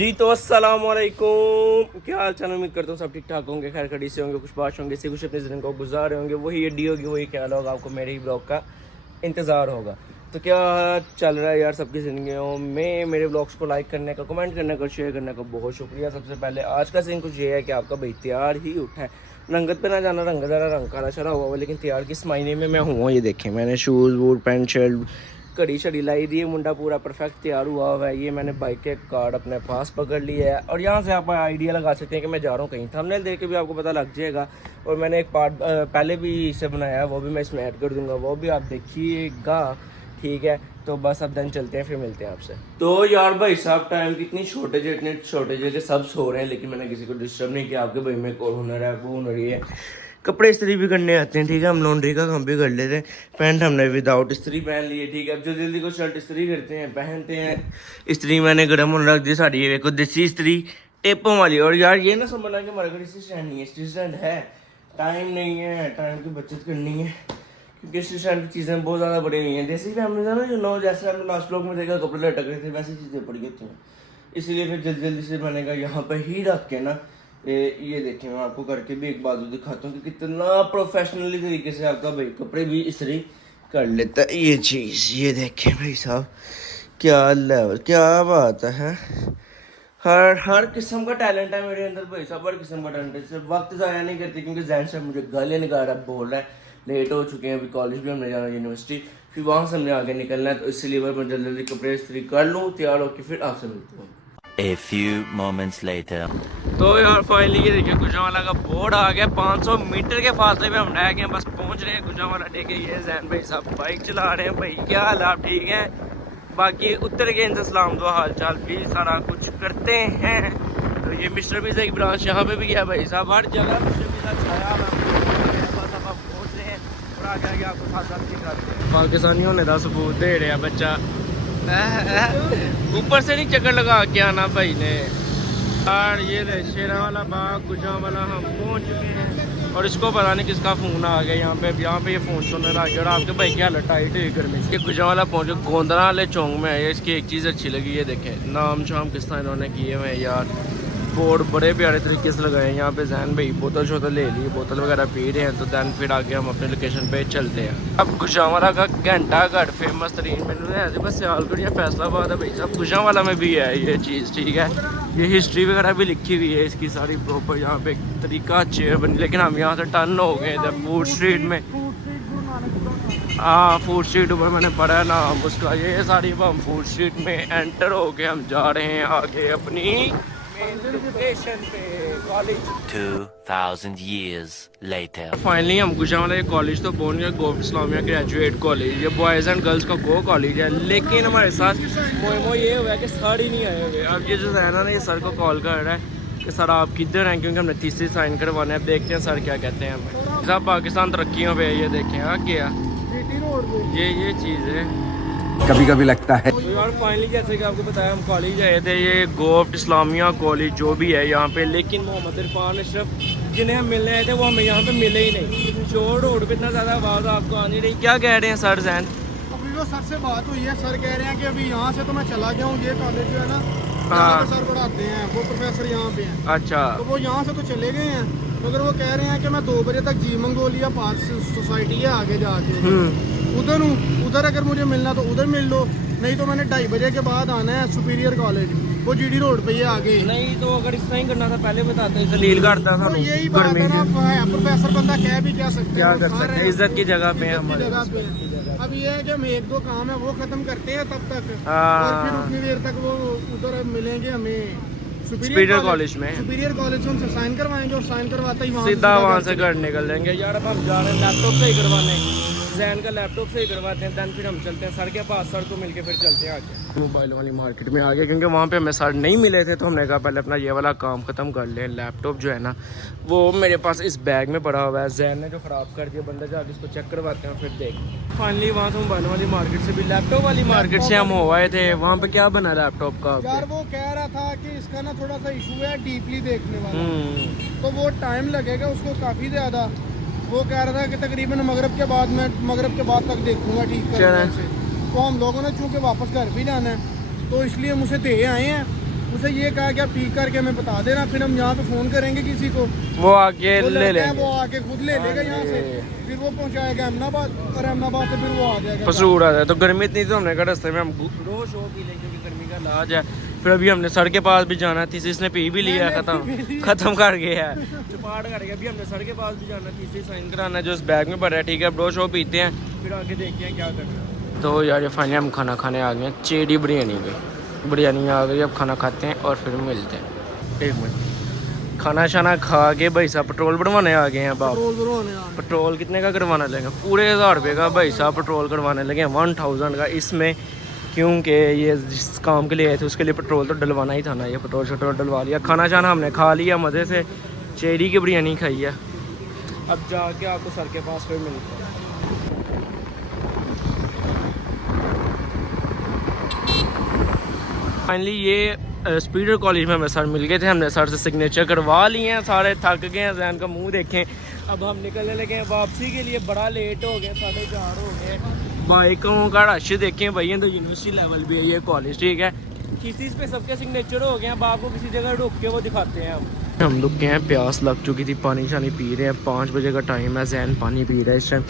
जी तो अस्सलाम वालेकुम, क्या हाल चाल। उम्मीद करता हूँ सब ठीक ठाक होंगे, खैर खड़ी से होंगे, कुछ बात होंगे, इसी कुछ अपने दिन को गुजार होंगे। वही अड्डी होगी, वही ख्याल होगा, आपको मेरे ही ब्लॉग का इंतज़ार होगा। तो क्या चल रहा है यार सबकी ज़िंदगियों में। मेरे ब्लॉग्स को लाइक करने का, कमेंट करने का, शेयर करने का बहुत शुक्रिया। सबसे पहले आज का सीन कुछ ये है कि आपका भाई तैयार ही उठा है। रंगत पे ना जाना, रंग ज़रा रंग काला शरा हुआ, लेकिन तैयार किस मायने में मैं हूँ ये देखें। मैंने शूज़ वूट पैंट शर्ट घड़ी शड़ी लाई दी है, मुंडा पूरा परफेक्ट तैयार हुआ है। ये मैंने बाइक के कार्ड अपने पास पकड़ लिया है और यहाँ से आप आइडिया लगा सकते हैं कि मैं जा रहा हूँ कहीं। थंबनेल देख के भी आपको पता लग जाएगा। और मैंने एक पार्ट पहले भी इसे बनाया है, वो भी मैं इसमें ऐड कर दूंगा, वो भी आप देखिएगा, ठीक है। तो बस अब दिन चलते हैं, फिर मिलते हैं आपसे। तो यार भाई साहब टाइम की इतनी शॉर्टेज है, इतनी शॉर्टेज है कि सब सो रहे हैं, लेकिन मैंने किसी को डिस्टर्ब नहीं किया। आपके भाई में एक और हुनर है, वो हुनर ये है कपड़े इस्त्री भी करने आते हैं, ठीक है। हम लॉन्ड्री का काम भी कर लेते हैं। पैंट हमने विदाउट इस्त्री पहन लिए, ठीक है। अब जो जल्दी को शर्ट इस्त्री करते हैं, पहनते हैं। इस्त्री मैंने गर्म होने रख दी साड़ी, ये देखो देसी इस्त्री टेपों वाली। और यार ये ना समझना कि हमारे घर इसी स्टैंड नहीं है, इसी स्टैंड है, टाइम नहीं है, टाइम की बचत करनी है, क्योंकि इसी स्टैंड की चीज़ें बहुत ज़्यादा बड़ी हुई हैं। जैसे फैमिली था ना, जो नो जैसे हमने लास्ट ब्लॉग में देखा कपड़े लटक रहे थे, वैसी चीज़ें पड़ी होती हैं। इसलिए फिर जल्दी जल्दी से मैंने कहा यहाँ पे ही रख के ना ये देखें, मैं आपको करके भी एक बाजू दिखाता हूँ कि कितना प्रोफेशनली तरीके से आपका भाई कपड़े भी इस्त्री कर लेता है। ये चीज़ ये देखें भाई साहब, क्या लेवल, क्या बात है। हर किस्म का टैलेंट है मेरे अंदर भाई साहब, हर किस्म का टैलेंट है। सिर्फ वक्त ज़ाया नहीं करती, क्योंकि जैन से मुझे गालियाँ निकाल रहा है, बोल रहा है, लेट हो चुके हैं, अभी कॉलेज भी हमने जाना, यूनिवर्सिटी, फिर वहाँ से हमने आगे निकलना है। तो इसलिए मैं जल्दी जल्दी कपड़े इस्त्री कर लूँ, तैयार होकर फिर आपसे मिलता हूँ। A few moments later. तो यार फाइनली ये देखिए गुजरावाला का बोर्ड आ गया। 500 मीटर के फासले पे हम रह गए, बस पहुंच रहे हैं गुजरावाला। ठीक है, ये जैन भाई साहब बाइक चला रहे हैं। भाई क्या हाल आप ठीक हैं? बाकी उतर के इनसे सलाम दुआ हाल चाल भी सारा कुछ करते हैं। तो ये मिस्टर पिज़्ज़ा की ब्रांच यहाँ पे भी गया भाई साहब, हर जगह मिस्टर पिज़्ज़ा छाया। बस अब आप पहुँच रहे हैं और आगे आगे आपको साथ साथ दिखाते हैं। पाकिस्तानियों ने 10 सबूत दे रहे हैं बच्चा, ऊपर से नहीं चक्कर लगा के आना भाई ने। यार ये शेरा वाला बाग गुजरावाला हम पहुंच चुके हैं और इसको पता नहीं किसका फ़ोन आ गया यहाँ पे ये फ़ोन सुनने लग गया। और आपके भाई क्या टाइट है गर्मी से। गुजरावाला पहुँच के गोंदरा वाले चौंक में है। इसकी एक चीज़ अच्छी लगी, ये देखें नाम शाम किस तरह इन्होंने किए हुए हैं यार। बोर्ड बड़े प्यारे तरीके से लगाए हैं। यहाँ पे जैन भाई बोतल शोतल ले ली, बोतल वगैरह पी रहे हैं। तो दैन फिर आगे हम अपने लोकेशन पे चलते हैं। अब गुजरावाला का घंटा घर फेमस तरीन मैंने बस सियालकोट या फैसलाबाद है भाई साहब, गुजरावाला में भी है ये चीज़, ठीक है। ये हिस्ट्री वगैरह भी लिखी हुई है इसकी सारी प्रॉपर। यहाँ पे तरीका चेयर बनी, लेकिन हम यहाँ से टर्न हो गए थे फूड स्ट्रीट में। हाँ फूड स्ट्रीट ऊपर मैंने पढ़ा है नाम उसका। ये सारी अब हम फूड स्ट्रीट में एंटर हो गए, हम जा रहे हैं आगे अपनी लोकेशन पे, कॉलेज। 2000 years later. फाइनली हम गुजरावाला ये कॉलेज तो पहुंच गए, गोफ्ट इस्लामिया ग्रेजुएट कॉलेज। ये बॉयज़ एंड गर्ल्स का गो कॉलेज है, लेकिन हमारे साथ मोह ये हुआ है कि सर ही नहीं आए हुए। अब ये जो है ना, ये सर को कॉल कर रहा है कि सर आप किधर हैं, क्योंकि हमने तीसरी साइन करवाना है। अब देखते हैं सर क्या कहते हैं हमें। सब पाकिस्तान तरक्कियों पे, ये देखें आ गया ये चीज़ है, कभी कभी लगता है। तो यार फाइनली जैसे कि आपको बताया हम कॉलेज आए थे, ये गोफ्ट इस्लामिया कॉलेज जो भी है यहाँ पे। लेकिन मोहम्मद इरफान अशरफ जिन्हें हम मिलने आए थे वो हमें यहाँ पे मिले ही नहीं। चोर रोड पे इतना ज़्यादा आवाज़ आपको आनी रही। क्या कह रहे हैं सर जैन? अभी वो सर से बात हुई है, सर कह रहे हैं कि अभी यहाँ से तो मैं चला गया हूँ, ये कॉलेज जो है ना हाँ सर पढ़ाते हैं, वो प्रोफेसर यहाँ पे हैं। अच्छा, तो वो यहाँ से तो चले गए हैं, मगर वो कह रहे हैं कि मैं 2 बजे तक जी मंगोलिया पार्क सोसाइटी है आगे जाके उधर हूँ। उधर अगर मुझे मिलना तो उधर मिल लो, नहीं तो मैंने 2:30 बजे के बाद आना है सुपीरियर कॉलेज, वो जीडी रोड पे ही आगे। नहीं तो अगर इतना ही करना था पहले बताते, जलील करता था। तो यही बात है ना, प्रोफेसर बंदा कह भी क्या सकते क्या कर सकते हैं, इज्जत की जगह पे है हमारे। जगह पे अब ये है कि हम 1-2 काम है वो खत्म करते हैं तब तक, और फिर उतनी देर तक वो उधर मिलेंगे हमें सुपीरियर कॉलेज में। सुपीरियर कॉलेज से उनसे साइन करवाएंगे और साइन करवाते ही सीधा वहाँ से घर निकल जाएंगे। यार अब हम जा रहे हैं लैपटॉप से ही करवाने, जैन का लैपटॉप से ही करवाते हैं। दैन फिर हम चलते हैं सर के पास, सर को मिलके फिर चलते हैं आगे मोबाइल वाली मार्केट में आगे, क्योंकि वहाँ पे हमें सर नहीं मिले थे। तो हमने कहा पहले अपना ये वाला काम ख़त्म कर लें। लैपटॉप जो है ना वो मेरे पास इस बैग में पड़ा हुआ है, जैन ने जो ख़राब कर दिया। बंदा जाके इसको चेक करवाते हैं फिर देख। फाइनली वहाँ से मोबाइल वाली मार्केट से भी लैपटॉप वाली मार्केट से हम हो आए थे। वहाँ पे क्या बना लैपटॉप का? यार वो कह रहा था कि इसका ना थोड़ा सा इशू है डीपली देखने वाला, तो वो टाइम लगेगा उसको काफ़ी ज़्यादा। वो कह रहा था कि तकरीबन मगरब के बाद तक देखूंगा ठीक करने से। तो हम लोगों ने चूँकि वापस घर भी जाना है, तो इसलिए मुझे दे आए हैं। उनसे ये कहा कि आप ठीक करके हमें बता देना, फिर हम यहाँ पे फोन करेंगे किसी को, वो आके वो ले लड़का है, लेंगे। वो आके खुद ले लेगा यहाँ से, फिर वो पहुँचाएगा अहमदाबाद, और अहमदाबाद से फिर वो आ जाएगा। पसूर आ जाए। तो गर्मी इतनी तो हमने कहा रास्ते में हम रोज शो पी लें क्योंकि गर्मी का इलाज है। फिर अभी हमने सर के पास भी जाना थी, इसने पी भी लिया है, खत्म कर गया है, चुपाड़ कर गया। अभी हमने सर के पास भी जाना थी, इसे साइन कराना है जो इस बैग में भरा है। ठीक है, ब्रो शो पीते हैं, फिर आगे देखते हैं क्या करना है। तो यार ये फाइनली हम खाना खाने आ गए हैं, चेड़ी बिरयानी पे। बिरयानी आ गई, अब खाना खाते हैं और फिर मिलते हैं। 1 मिनट, खाना शाना खा के भाई साहब पेट्रोल बढ़वाने आ गए हैं। अब आप पेट्रोल भरवाने आ गए। पेट्रोल कितने का करवाना लेंगे? पूरे 1000 रुपये का भाई साहब पेट्रोल करवाने लगे हैं, 1000 का इसमें, क्योंकि ये जिस काम के लिए आए थे उसके लिए पेट्रोल तो डलवाना ही था ना। ये पेट्रोल शट्रोल डलवा लिया, खाना शाना हमने खा लिया मज़े से, चेरी की बिरयानी खाई है। अब जाके आपको सर के पास फिर मिलते हैं। फाइनली ये स्पीडर कॉलेज में हमें सर मिल गए थे, हमने सर से सिग्नेचर करवा लिए हैं, सारे थक गए हैं, जैन का मुंह देखें। अब हम निकलने लगे हैं वापसी के लिए, बड़ा लेट हो गए, 4:30 हो गए। बाइकों का रश देखें भाई, तो यूनिवर्सिटी लेवल भी है ये कॉलेज। ठीक है, किसी पे सबके सिग्नेचर हो गए। अब आपको किसी जगह रुक के वो दिखाते हैं। हम रुक गए हैं, प्यास लग चुकी थी, पानी शानी पी रहे हैं। 5 बजे का टाइम है, जैन पानी पी रहा है इस टाइम।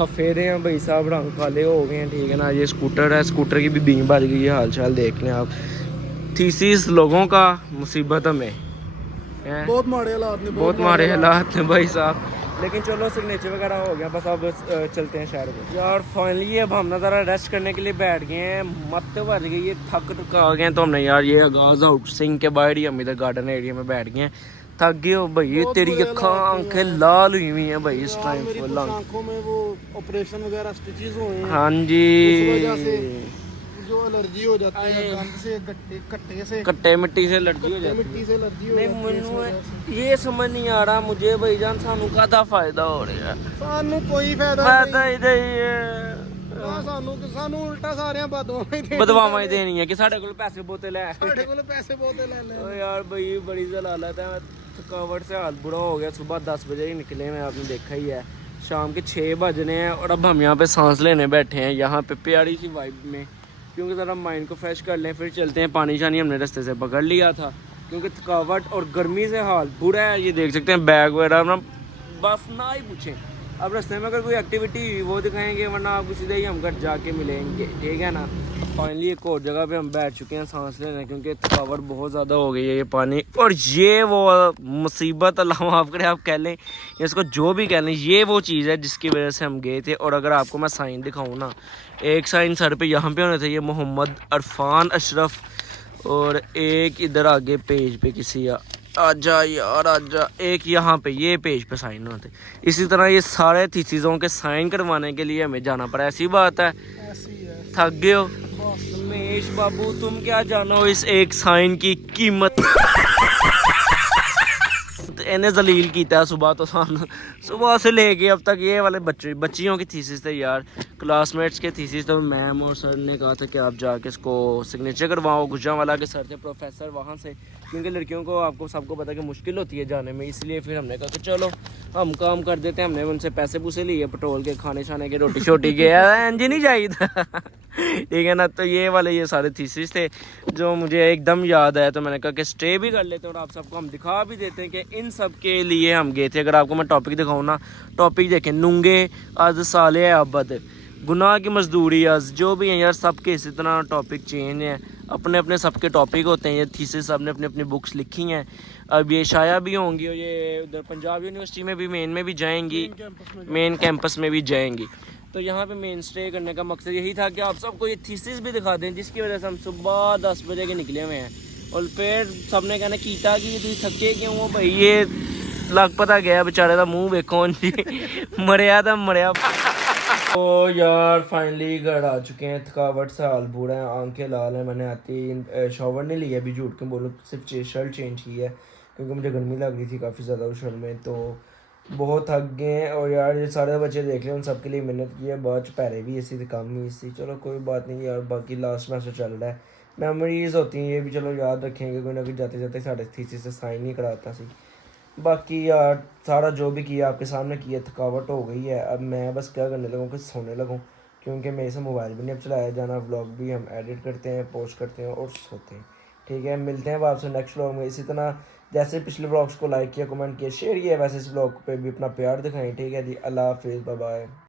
हफेरे हैं भाई साहब, रंग काले हो गए हैं। ठीक है ना, ये स्कूटर है, स्कूटर की भी बीम भर गई है। हाल चाल देख लें आप। थीसिस लोगों का, मुसीबत में बहुत माड़े हालात ने, बहुत मारे हालात हैं भाई साहब। लेकिन चलो सिग्नेचर वगैरह हो गया, बस अब चलते हैं शहर को यार। फाइनली अब हम ना ज़रा रेस्ट करने के लिए बैठ गए हैं, मत भर गई है, थक आ गए हैं। तो हमने यार ये आगाज आउट सिंह के बाहर ही हम इधर गार्डन एरिया में बैठ गए हैं। थक गए हो भाई, तेरी आंखें लाल हुई हुई हैं भाई इस टाइम। मेरी आंखों में वो ऑपरेशन वगैरह स्टिचेस हुए हैं, हाँ जी, उस वजह से जो एलर्जी हो जाती है गंद से, कट्टे से, कट्टे मिट्टी से एलर्जी हो जाती है। मिट्टी से एलर्जी हो नहीं जाती है, इस वजह से। मैनू ये समझ नहीं आ रहा मुझे भाईजान, सानू कादा फायदा हो रहा है? सानू कोई फायदा फायदा नहीं, ही नहीं है, सानू उल्टा सारियां बदवावां ही देनी है कि साढ़े कोल पैसे बोते ले। ਸਾਡੇ ਕੋਲ ਪੈਸੇ ਬਹੁਤ ਲੈ ਲੈ। ओ यार भाई बड़ी जलालत है, थकावट से हाल बुरा हो गया। सुबह 10 बजे ही निकले हैं, आपने देखा ही है, शाम के 6 बजने हैं। और अब हम यहाँ पे सांस लेने बैठे हैं, यहाँ पे प्यारी सी वाइब में, क्योंकि ज़रा माइंड को फ्रेश कर लें, फिर चलते हैं। पानी शानी हमने रास्ते से पकड़ लिया था, क्योंकि थकावट और गर्मी से हाल बुरा है। ये देख सकते हैं बैग वगैरह ना, बस ना ही पूछें। अब रास्ते में अगर कोई एक्टिविटी वो दिखाएंगे, वरना आपको सीधे ही हम घर जाके मिलेंगे। ठीक है ना। फाइनली एक और जगह पे हम बैठ चुके हैं सांस लेने, क्योंकि थकावट बहुत ज़्यादा हो गई है। ये पानी और ये वो मुसीबत, अल्लाह माफ़ करे आप कह लें, इसको जो भी कह लें, ये वो चीज़ है जिसकी वजह से हम गए थे। और अगर आपको मैं साइन दिखाऊँ ना, एक साइन सर पे यहाँ पे होने थे, ये मोहम्मद अरफान अशरफ, और एक इधर आगे पेज पे किसी आजा यार आजा, एक यहाँ पे ये पेज पे साइन होते। इसी तरह ये सारे थीसिसों के साइन करवाने के लिए हमें जाना पड़ा। ऐसी बात है, थक गए हो रमेश बाबू, तुम क्या जानो इस एक साइन की कीमत। इन्हें जलील किया सुबह तो सामने, सुबह से लेके अब तक ये वाले बच्चियों की थीसिस थे यार, क्लासमेट्स के थीसिस। तो मैम और सर ने कहा था कि आप जाके इसको सिग्नेचर करवाओ। गुजरांवाला के सर थे प्रोफेसर वहाँ से, क्योंकि लड़कियों को आपको सबको पता है कि मुश्किल होती है जाने में, इसलिए फिर हमने कहा कि चलो हम काम कर देते हैं। हमने उनसे पैसे पूसे लिए पेट्रोल के, खाने शाने के, रोटी शोटी के, इंजन ही चाहिए था। ठीक है ना। तो ये वाले ये सारे थीसिस थे जो मुझे एकदम याद आया, तो मैंने कहा कि स्टे भी कर लेते हैं और आप सबको हम दिखा भी देते हैं कि इन सब के लिए हम गए थे। अगर आपको मैं टॉपिक दिखाऊँ ना, टॉपिक देखें, नूंगे आज साले अबद, गुनाह की मजदूरी आज, जो भी हैं यार सबके इसी तरह टॉपिक चेंज हैं, अपने अपने सबके टॉपिक होते हैं। ये थीसिस सब ने अपनी अपनी बुक्स लिखी हैं, अब ये शाया भी होंगी और ये उधर पंजाब यूनिवर्सिटी में भी मेन में भी जाएंगी, मेन कैंपस में भी जाएंगी। तो यहाँ पे मेन स्टे करने का मकसद यही था कि आप सबको ये थीसिस भी दिखा दें, जिसकी वजह से हम सुबह 10 बजे के निकले हुए हैं। और फिर सबने कहना कीता कि तुम थके क्यों हो भाई, ये लग पता गया बेचारे का मुँह वेखो जी, मरिया तो मरिया। तो यार फाइनली घर आ चुके हैं, थकावट से हाल बुरा है, आंखें लाल हैं। मैंने आती शॉवर नहीं लिया अभी, झूठ के बोलो, सिर्फ शर्ट चेंज की है क्योंकि मुझे गर्मी लग रही थी काफ़ी ज़्यादा उस शर्ट में। तो बहुत थक गए हैं। और यार ये सारे बच्चे देख लें, उन सब के लिए मेहनत की है, बहुत पैरे भी इसी थी, कम ही इसी। चलो कोई बात नहीं यार, बाकी लास्ट में चल रहा है, मेमोरीज होती हैं ये भी, चलो याद रखेंगे। कोई ना कोई जाते जाते साढ़े थीसिस से साइन नहीं कराता सी। बाकी यार सारा जो भी किया आपके सामने किया, थकावट हो गई है। अब मैं बस क्या करने लगूँ कि सोने लगूँ, क्योंकि मेरे से मोबाइल भी नहीं अब चलाया जाना। व्लॉग भी हम एडिट करते हैं, पोस्ट करते हैं और सोते हैं। ठीक है, मिलते हैं अब आपसे नेक्स्ट व्लॉग में। इसी तरह जैसे पिछले व्लॉग्स को लाइक किया, कमेंट किया, शेयर किया, वैसे इस व्लॉग पे भी अपना प्यार दिखाएं। ठीक है जी, अल्लाह हाफिज़, बाय बाय।